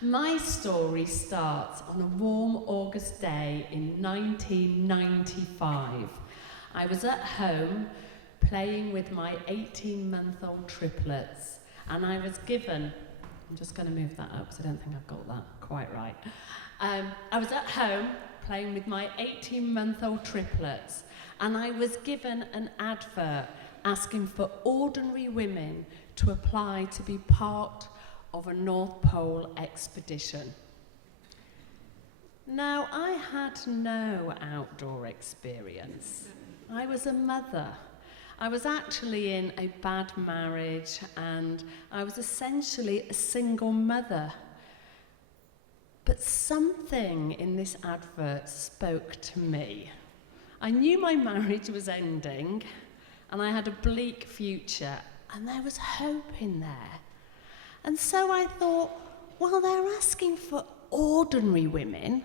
My story starts on a warm August day in 1995. I was at home playing with my 18-month-old triplets, and I was given, I'm just going to move that up because I don't think I've got that quite right. I was at home playing with my 18-month-old triplets, and I was given an advert asking for ordinary women to apply to be part of a North Pole expedition. Now, I had no outdoor experience. I was a mother. I was actually in a bad marriage, and I was essentially a single mother. But something in this advert spoke to me. I knew my marriage was ending, and I had a bleak future, and there was hope in there. And so I thought, well, they're asking for ordinary women,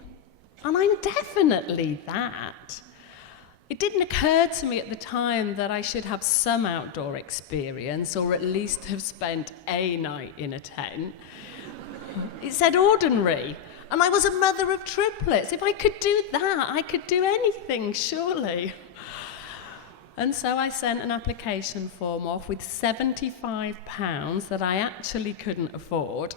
and I'm definitely that. It didn't occur to me at the time that I should have some outdoor experience, or at least have spent a night in a tent. It said ordinary, and I was a mother of triplets. If I could do that, I could do anything, surely. And so I sent an application form off with £75 that I actually couldn't afford,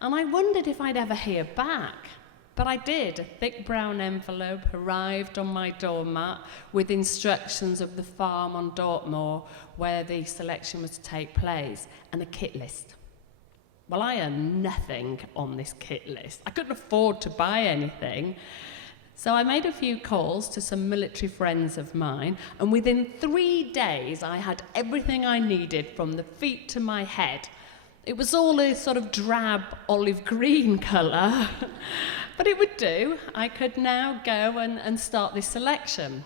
and I wondered if I'd ever hear back. But I did. A thick brown envelope arrived on my doormat with instructions of the farm on Dartmoor where the selection was to take place, and a kit list. Well, I earned nothing on this kit list. I couldn't afford to buy anything. So I made a few calls to some military friends of mine, and within 3 days I had everything I needed from the feet to my head. It was all a sort of drab olive green colour, but it would do. I could now go and start this selection.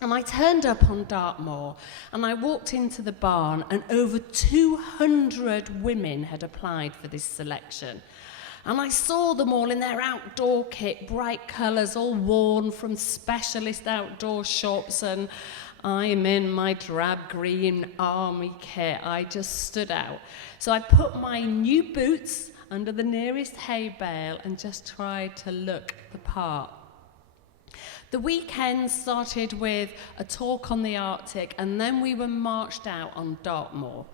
And I turned up on Dartmoor, and I walked into the barn, and over 200 women had applied for this selection. And I saw them all in their outdoor kit, bright colours, all worn from specialist outdoor shops, and I'm in my drab green army kit. I just stood out. So I put my new boots under the nearest hay bale and just tried to look the part. The weekend started with a talk on the Arctic, and then we were marched out on Dartmoor.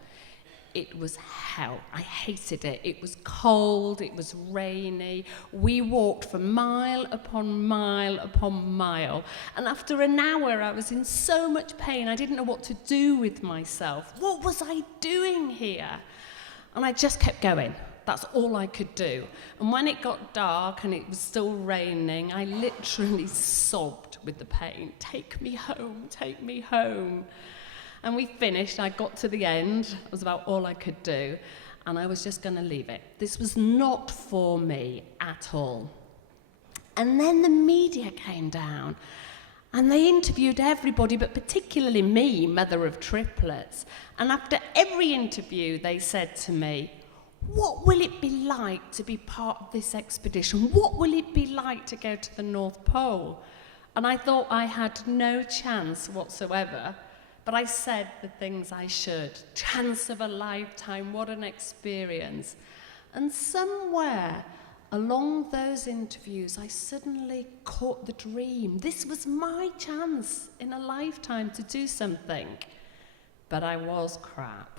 It was hell. I hated it. It was cold, it was rainy. We walked for mile upon mile upon mile. And after an hour, I was in so much pain, I didn't know what to do with myself. What was I doing here? And I just kept going. That's all I could do. And when it got dark and it was still raining, I literally sobbed with the pain. Take me home, take me home. And we finished. I got to the end. It was about all I could do. And I was just going to leave it. This was not for me at all. And then the media came down. And they interviewed everybody, but particularly me, mother of triplets. And after every interview, they said to me, what will it be like to be part of this expedition? What will it be like to go to the North Pole? And I thought I had no chance whatsoever. But I said the things I should. Chance of a lifetime, what an experience. And somewhere along those interviews, I suddenly caught the dream. This was my chance in a lifetime to do something. But I was crap.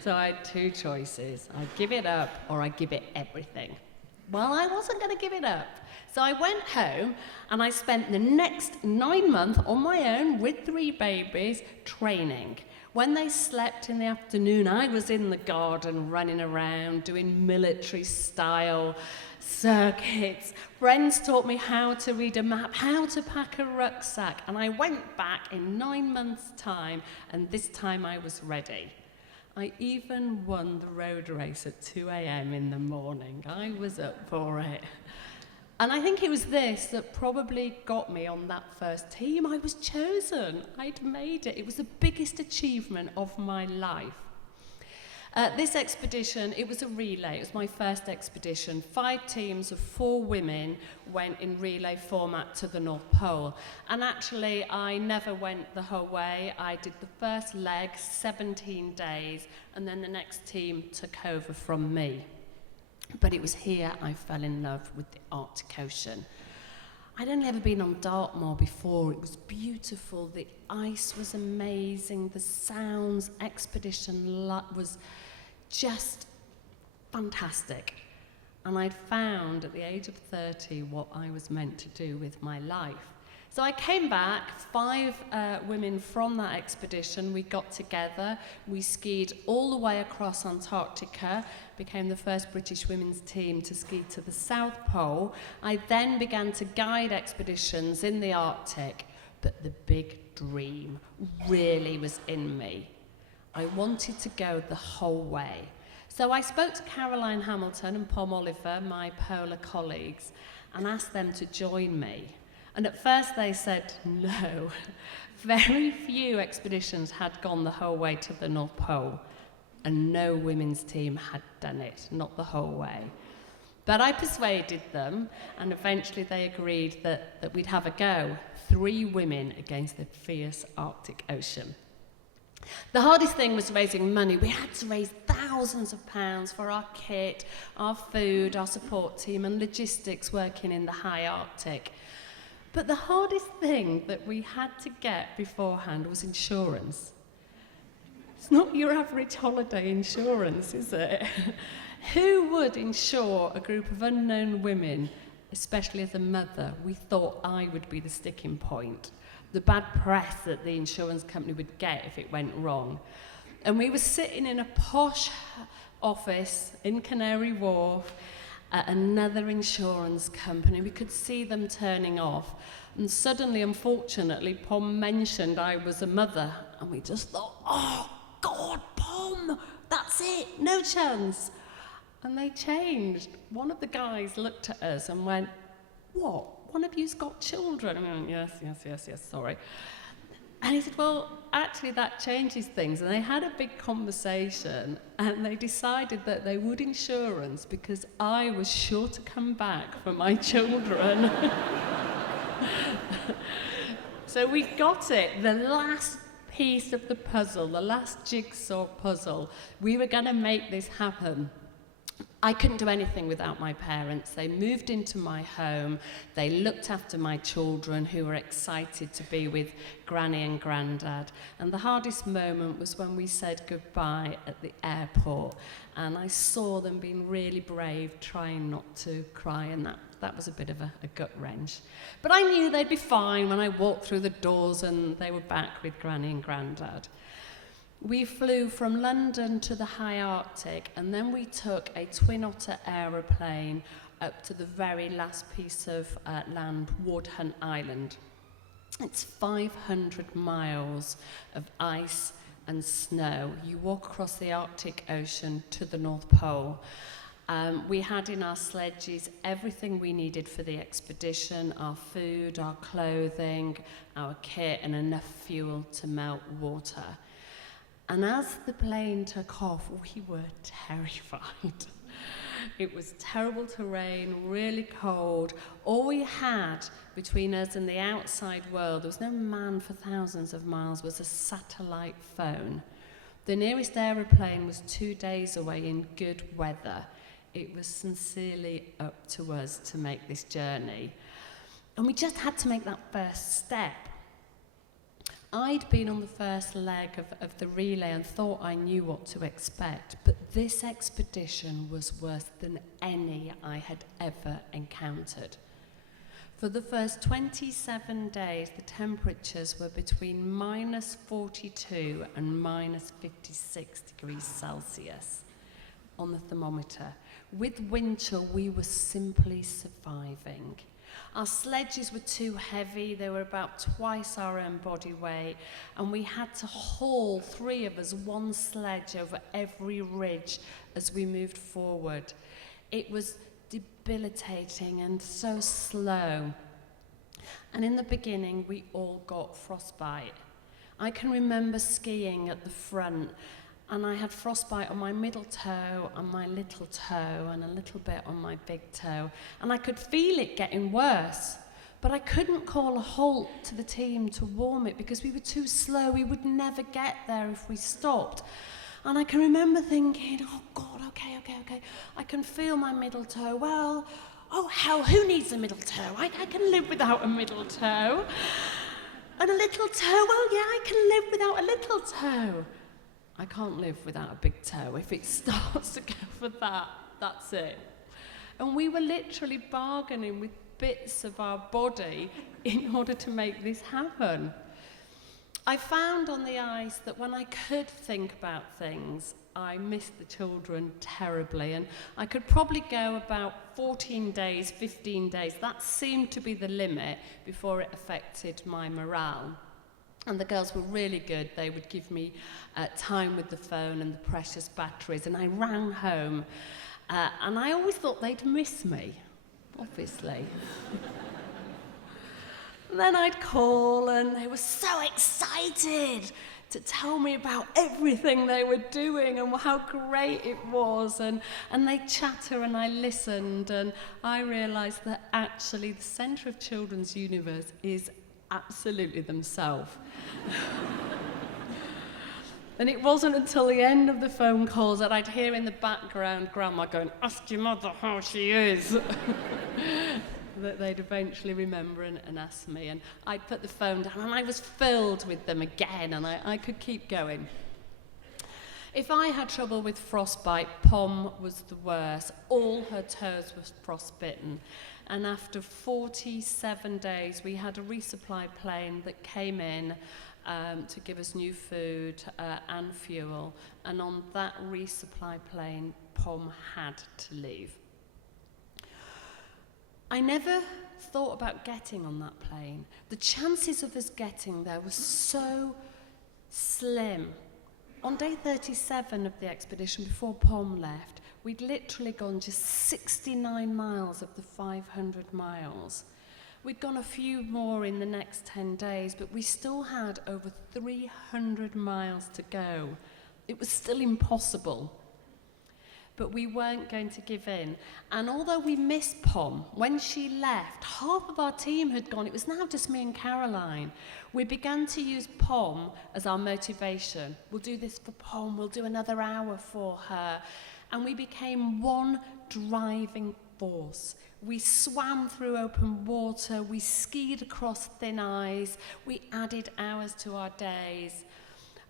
So I had two choices. I'd give it up or I'd give it everything. Well, I wasn't going to give it up. So I went home and I spent the next 9 months on my own with 3 babies training. When they slept in the afternoon, I was in the garden running around doing military-style circuits. Friends taught me how to read a map, how to pack a rucksack, and I went back in 9 months' time, and this time I was ready. I even won the road race at 2 a.m. in the morning. I was up for it. And I think it was this that probably got me on that first team. I was chosen. I'd made it. It was the biggest achievement of my life. This expedition, it was a relay. It was my first expedition. 5 teams of 4 women went in relay format to the North Pole. And actually, I never went the whole way. I did the first leg, 17 days, and then the next team took over from me. But it was here I fell in love with the Arctic Ocean. I'd only ever been on Dartmoor before. It was beautiful, the ice was amazing, the sounds, expedition was just fantastic. And I'd found at the age of 30 what I was meant to do with my life. So I came back, 5 women from that expedition, we got together, we skied all the way across Antarctica, became the first British women's team to ski to the South Pole. I then began to guide expeditions in the Arctic, but the big dream really was in me. I wanted to go the whole way. So I spoke to Caroline Hamilton and Pom Oliver, my polar colleagues, and asked them to join me. And at first they said no. Very few expeditions had gone the whole way to the North Pole, and no women's team had done it, not the whole way. But I persuaded them, and eventually they agreed that we'd have a go. 3 women against the fierce Arctic Ocean. The hardest thing was raising money. We had to raise thousands of pounds for our kit, our food, our support team, and logistics working in the high Arctic. But the hardest thing that we had to get beforehand was insurance. It's not your average holiday insurance, is it? Who would insure a group of unknown women, especially as a mother? We thought I would be the sticking point. The bad press that the insurance company would get if it went wrong. And we were sitting in a posh office in Canary Wharf at another insurance company. We could see them turning off. And suddenly, unfortunately, Pom mentioned I was a mother. And we just thought, oh, God, Pom, that's it, no chance. And they changed. One of the guys looked at us and went, what? One of you's got children? And we went, yes, sorry. And he said, well, actually that changes things. And they had a big conversation and they decided that they would insurance because I was sure to come back for my children. So we got it, the last piece of the puzzle, the last jigsaw puzzle. We were going to make this happen. I couldn't do anything without my parents. They moved into my home. They looked after my children who were excited to be with Granny and Grandad. And the hardest moment was when we said goodbye at the airport. And I saw them being really brave, trying not to cry, and that was a bit of a gut wrench. But I knew they'd be fine when I walked through the doors and they were back with Granny and Grandad. We flew from London to the high Arctic, and then we took a Twin Otter aeroplane up to the very last piece of land, Wadhunt Island. It's 500 miles of ice and snow. You walk across the Arctic Ocean to the North Pole. We had in our sledges everything we needed for the expedition, our food, our clothing, our kit, and enough fuel to melt water. And as the plane took off, we were terrified. It was terrible terrain, really cold. All we had between us and the outside world, there was no man for thousands of miles, was a satellite phone. The nearest aeroplane was 2 days away in good weather. It was sincerely up to us to make this journey. And we just had to make that first step. I'd been on the first leg of the relay and thought I knew what to expect, but this expedition was worse than any I had ever encountered. For the first 27 days, the temperatures were between -42 and -56 degrees Celsius on the thermometer. With wind chill, we were simply surviving. Our sledges were too heavy, they were about twice our own body weight, and we had to haul 3 of us, 1 sledge over every ridge as we moved forward. It was debilitating and so slow. And in the beginning, we all got frostbite. I can remember skiing at the front, and I had frostbite on my middle toe, on my little toe, and a little bit on my big toe. And I could feel it getting worse, but I couldn't call a halt to the team to warm it because we were too slow. We would never get there if we stopped. And I can remember thinking, oh God, okay. I can feel my middle toe. Well, oh hell, who needs a middle toe? I can live without a middle toe. And a little toe, well yeah, I can live without a little toe. I can't live without a big toe. If it starts to go for that, that's it. And we were literally bargaining with bits of our body in order to make this happen. I found on the ice that when I could think about things, I missed the children terribly, and I could probably go about 14 days, 15 days. That seemed to be the limit before it affected my morale. And the girls were really good. They would give me time with the phone and the precious batteries, and I rang home, and I always thought they'd miss me, obviously. And then I'd call, and they were so excited to tell me about everything they were doing and how great it was. And they'd chatter, and I listened, and I realised that actually the centre of children's universe is absolutely themselves. And it wasn't until the end of the phone calls that I'd hear in the background Grandma going, "Ask your mother how she is," that they'd eventually remember and ask me. And I'd put the phone down, and I was filled with them again, and I could keep going. If I had trouble with frostbite, Pom was the worst. All her toes were frostbitten. And after 47 days, we had a resupply plane that came in to give us new food and fuel. And on that resupply plane, Pom had to leave. I never thought about getting on that plane. The chances of us getting there were so slim. On day 37 of the expedition, before Pom left, we'd literally gone just 69 miles of the 500 miles. We'd gone a few more in the next 10 days, but we still had over 300 miles to go. It was still impossible. But we weren't going to give in. And although we missed Pom, when she left, half of our team had gone. It was now just me and Caroline. We began to use Pom as our motivation. We'll do this for Pom. We'll do another hour for her. And we became one driving force. We swam through open water. We skied across thin ice. We added hours to our days.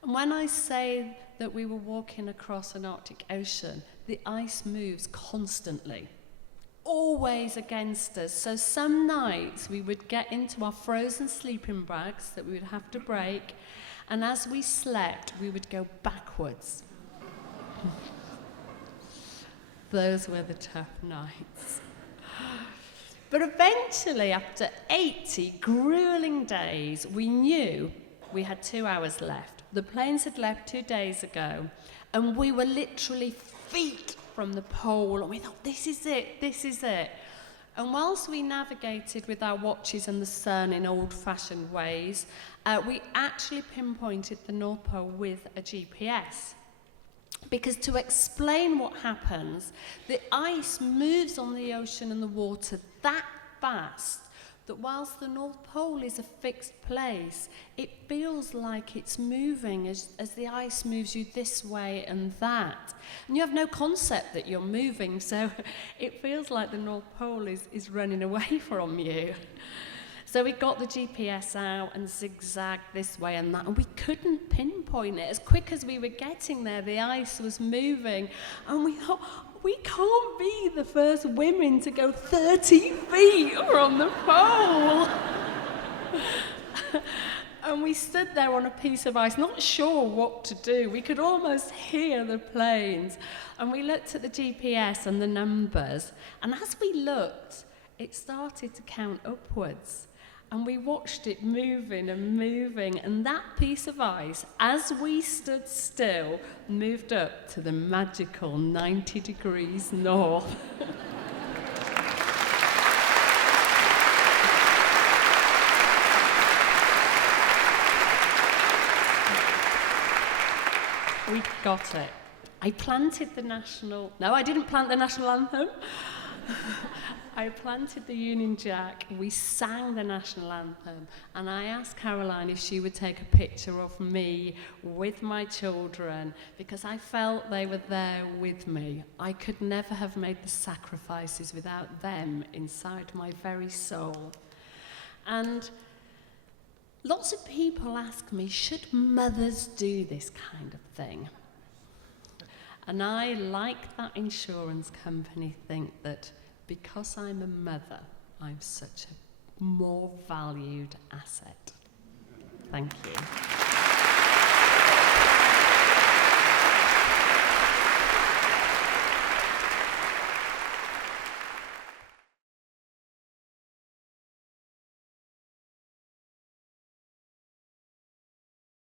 And when I say that we were walking across an Arctic Ocean, the ice moves constantly, always against us. So some nights we would get into our frozen sleeping bags that we would have to break, and as we slept, we would go backwards. Those were the tough nights. But eventually, after 80 grueling days, we knew we had 2 hours left. The planes had left 2 days ago, and we were literally feet from the pole, and we thought, this is it. And whilst we navigated with our watches and the sun in old-fashioned ways, we actually pinpointed the North Pole with a GPS. Because to explain what happens, the ice moves on the ocean and the water that fast that whilst the North Pole is a fixed place, it feels like it's moving as the ice moves you this way and that. And you have no concept that you're moving, so it feels like the North Pole is running away from you. So we got the GPS out and zigzagged this way and that, and we couldn't pinpoint it. As quick as we were getting there, the ice was moving, and we thought, we can't be the first women to go 30 feet from the pole. And we stood there on a piece of ice, not sure what to do. We could almost hear the planes. And we looked at the GPS and the numbers, and as we looked, it started to count upwards. And we watched it moving and moving, and that piece of ice, as we stood still, moved up to the magical 90 degrees north. We got it. I planted the national... No, I didn't plant the national anthem. I planted the Union Jack, we sang the national anthem, and I asked Caroline if she would take a picture of me with my children, because I felt they were there with me. I could never have made the sacrifices without them inside my very soul. And lots of people ask me, should mothers do this kind of thing? And I, like that insurance company, think that because I'm a mother, I'm such a more valued asset. Thank you.